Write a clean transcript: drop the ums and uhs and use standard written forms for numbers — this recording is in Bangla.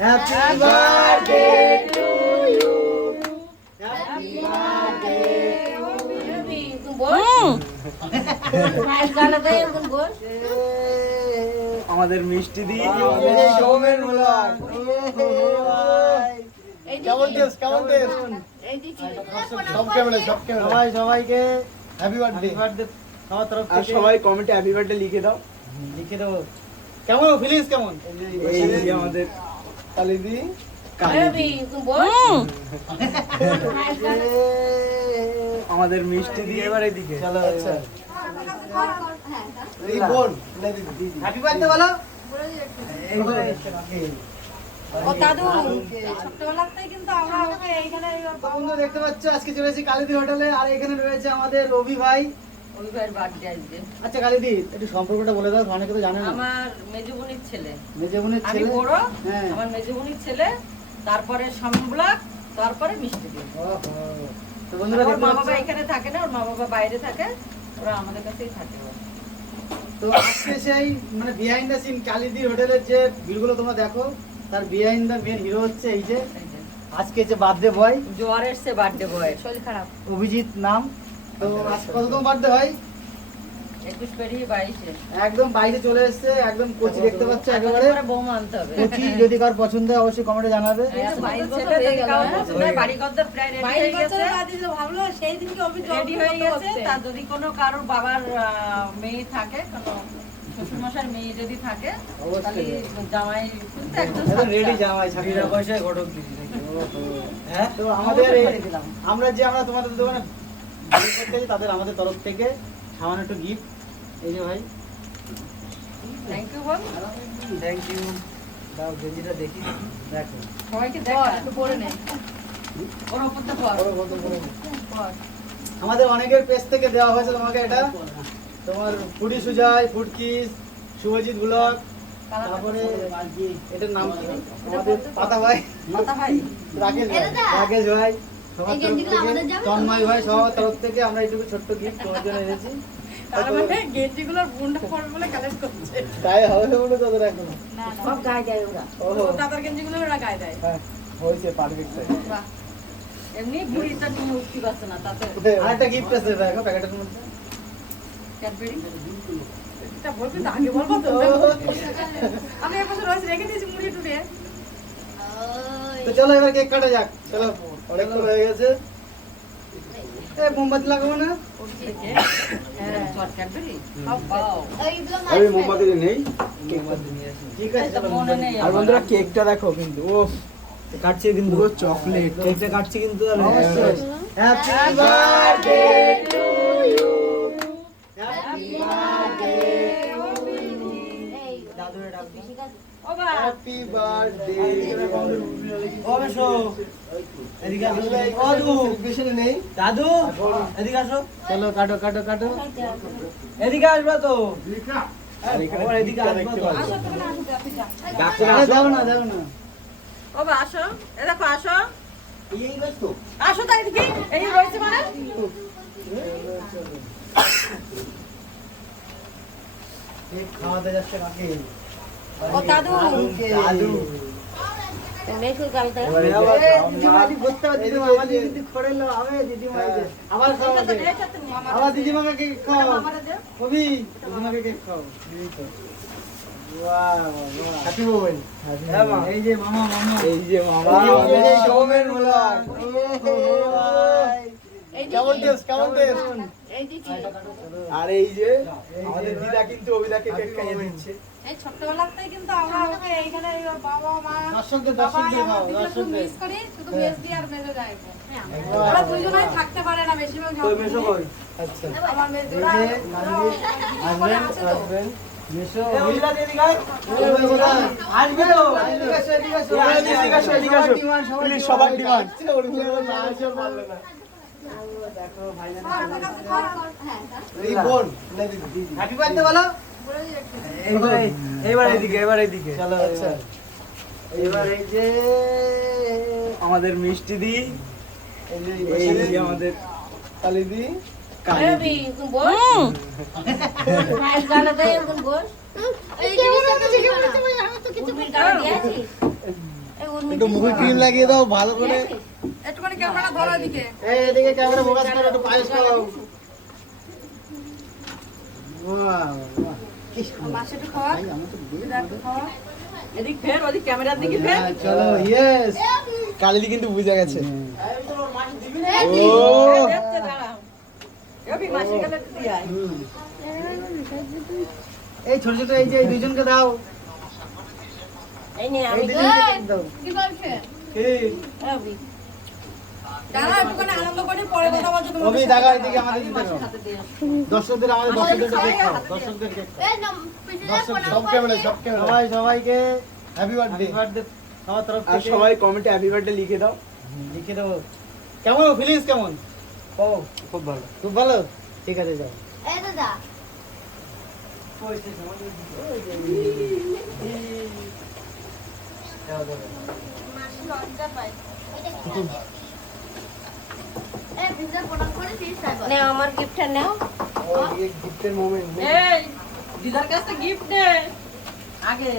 Happy birthday to you. Happy birthday to you. আমাদের মিষ্টি দি সৌমের মুলাক। কেমন টেস্ট সব ক্যামেরা সবাইকে হ্যাপি বার্থডে আমার তরফ থেকে। সবাই কমেন্টে হ্যাপি বার্থডে লিখে দাও। কেমন ফিলিংস কেমন? এই যে আমাদের কালিদি আমাদের মিষ্টি দিয়ে এবার এদিকে চলো। আচ্ছা এই বোন হ্যাপি বার্থডে বলো। বন্ধু দেখতে পাচ্ছ আজকে চলেছি কালিদি হোটেলে, আর এখানে রয়েছে আমাদের রবি ভাই। আচ্ছা কালিদি একটু সম্পর্কটা বলে দাও, অনেকে তো জানে না। আমার মেজবোনির ছেলে, আমি বড়, আমার মেজবোনির ছেলে, তারপরে শামবুলাক, তারপরে মিষ্টি দি। তো বন্ধুরা ওর মা বাবা এখানে থাকে না, ওর মা বাবা বাইরে থাকে, ওরা আমাদের কাছেই থাকে। তো আজকে সেই মানে বিহাইন্ড দ্য সিন কালিদি হোটেলের যে ভিডিওগুলো তোমরা দেখো, তার বিহাইন্ড দ্য মেন হিরো হচ্ছে এই যে আজকে যে বার্থডে বয়, জ্বর এসছে, বার্থডে বয়, শরীর খারাপ, অভিজিৎ নাম। তো আজ কততম বার্থডে হয়? 21 পেরিয়ে 22-এ একদম বাইরে চলে এসেছে, একদম কোচি দেখতে পাচ্ছ একেবারে। বৌমা আনতে হবে। কোচি যদি কার পছন্দ হয় অবশ্যই কমেন্টে জানাবে। 22 বছর হয়ে গেল, বাড়ি ঘর প্রায় রেডি হয়ে গেছে, ভাবলো সেই দিনকে আমি রেডি হয়ে গেছে। তার যদি কোনো কারোর বাবার মেয়ে থাকে, কোনো শ্বশুর মশাইয়ের মেয়ে যদি থাকে, তাহলে জামাই কিন্তু একদম রেডি জামাই ছাকিরা পয়সায় ঘটক দিছি। হ্যাঁ তো আমাদের আমরা তোমাদের দোকানে করতে যাই, তাদের আমাদের তরফ থেকে সামান্য একটু গিফট। এই যে ভাই থ্যাংক ইউ বল। Thank you. দাও গেঞ্জিটা দেখি, দেখো সবাইকে দেখ, একটু পরে নে, ওর উপরটা পর। আমাদের অনেকের পেজ থেকে দেওয়া হয়েছে তোমাকে এটা, তোমার ফুডি সুজয়, ফুডকিস, শুভজিৎ ব্লগ, তারপরে এটার নাম কি আমাদের পাতা ভাই, রাকেশ ভাই সবার তরফ থেকে, তন্ময় ভাই সবার তরফ থেকে আমরা এইটুকু ছোট্ট গিফট তোমার জন্য এনেছি। তার মানে গেঞ্জিগুলোর বুনটা পড়বে বলে কালেক্ট করছে। তাই হবে বলে তোদের এখন না সব গায়ে দেয় ওরা। ওহো দাদার গেঞ্জিগুলো ওরা গায়ে দেয়। হ্যাঁ হয়েছে পারফেক্ট। বাহ, এমনি বুড়িটা নিয়ে উঠতে পারছে না, তাতে আরেকটা গিফট আছে দেখো প্যাকেটের মধ্যে। ক্যাডবেরি এটা বলবি তো, আগে বলবো তো। আমি এই বছর রোজ রেখে দিয়েছি মুড়ি টুড়ে। তো চলো এবার কেক কাটা যাক। চলো অনেক তো হয়ে গেছে। এই মোমবাতি লাগাবো না? হ্যাঁ শর্ট ক্যাডবেরি। আমি মোমবাতি নেই, ঠিক আছে চলো। মনে নেই আর বন্ধুরা কেকটা দেখো কিন্তু ও কাটছে কিন্তু চকলেট কেকটা কাটছে কিন্তু happy birthday to you. Happy birthday দাদুরে ডাক দাও। ও বা হ্যাপি বার্থডে ও বেশো এদিকে আসো। ও দাদু বেশনে নেই দাদু, এদিকে আসো। চলো কাটো কাটো কাটো, এদিকে আসবা তো। এদিকে আসবা তো। আসো তোমরা আসো, আপনি যাও। দাও না দাও না। ও বা আসো, এ দেখো আসো, এই বাস তো আসো তাই দিকে, এই রয়েছে মানে কেক খাওয়াতে যাচ্ছে কাকে? ও দাদু, দাদু মেকুর গালটা দিদিমাজি করতে হবে। দিদিমা আমাদের দিদি খড়েলো হবে দিদিমা। আবার খাওয়াতে আবার দিদিমাকে কেক খাও। কবি দিদিমাকে কেক খাও। Happy moment. এই যে মামা এই যে মামা সৌমের মুলাক। কেমন টেস্ট আর এই যে আমাদের দিদা কিন্তু অভিদাকে কেক খাইয়ে দিচ্ছে। এই ছোটবেলাতেই কিন্তু আমরা ওকে এইখানে বাবা মা দর্শকদের সবাই খাও আমার দিকে খুব দর্শকদের। মিস করি, শুধু মেজ দিয়ে আর মেজে যাইব। ওরা দুইজনেই থাকতে পারে না বেশিরভাগ কই মেশো ঝগড়া। কই? আচ্ছা আমার মেজ এই ওরা যে হাজবেন্ড মেশো অভিলা দিয়ে দিগাই আসবে তো। এদিকে আসো প্লিজ সবার ডিমান্ড। দেখো ভাইজান এই বোন হ্যাপি বার্থডে বলো। এবার এদিকে চলো আচ্ছা এবার এই যে আমাদের মিষ্টি দি, এই যে আমাদের কালিদি বেবি তুমি বস, ফাইল গালা দেই তুমি বস, এই জিনিসটা তো জীবন আমি তো কিছু গালা দিয়েছি। একটু মুখে ক্রিম লাগিয়ে দাও ভালো করে। একটুখানি ক্যামেরা ধরো এদিকে। এই এদিকে ক্যামেরা ফোকাস করো, একটু পায়েস খাও। বাহ, বাহ, কি সুন্দর। মাসে একটু খাওয়া, ভাই, আমার তো দিয়ে দিদা একটু খাওয়া। এদিক ফের ওদিক ক্যামেরার দিকে ফের হ্যাঁ, চলো, ইয়েস। কালিদি কিন্তু বুঝে গেছে ও দেখতে দাঁড়াও এবি মাসির কাছে দিয়ে আয় হুম। এই ছোট ছোট এই যে এই দুইজনকে দাও, এই নে এই আমি দুইজনকে দাও। কি বলছে? কি? এবি দাঁড়াও, একটুখানি আনন্দ করে পরে কথা বলছো তোমার অমি সাথে। দেখা এদিকে আমাদের দিকে মাসির দাও। হাতে দিয়ে দর্শকদের আমাদের দর্শকদের কেক খাও, দর্শকদের কেক খাও। দর্শক সব ক্যামেরা সবাই সবাইকে হ্যাপি বার্থডে আমার তরফ আর থেকে সবাই কমেন্টে হ্যাপি বার্থডে লিখে দাও লিখে দেবো। কেমন ফিলিংস কেমন? ও খুব ভালো খুব ভালো, ঠিক আছে যাও। নাও আমার গিফটটা নাও গিফটের মোমেন্ট এই দিদার কাছে গিফট নে আগে